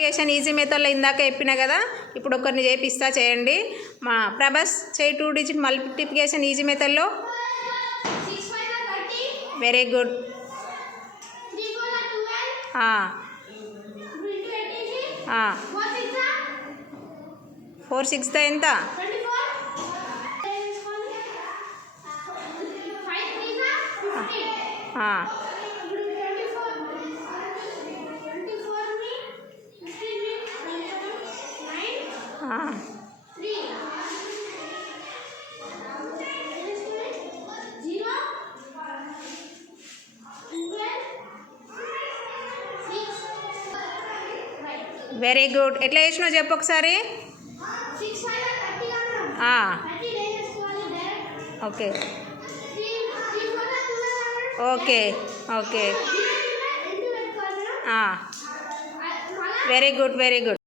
Multiplication easy మెథడ్లో ఇందాక చెప్పిన కదా, ఇప్పుడు ఒకరిని చేపిస్తా, చేయండి. మా ప్రభాస్ చేయి 2 డిజిట్ మల్టిప్లికేషన్ ఈజీ మెథడ్లో. Very good. 4 6 ఎంత? 3 వెరీ గుడ్. ఎట్లా చేసినావు చెప్పు ఒకసారి. Okay okay okay very good very good.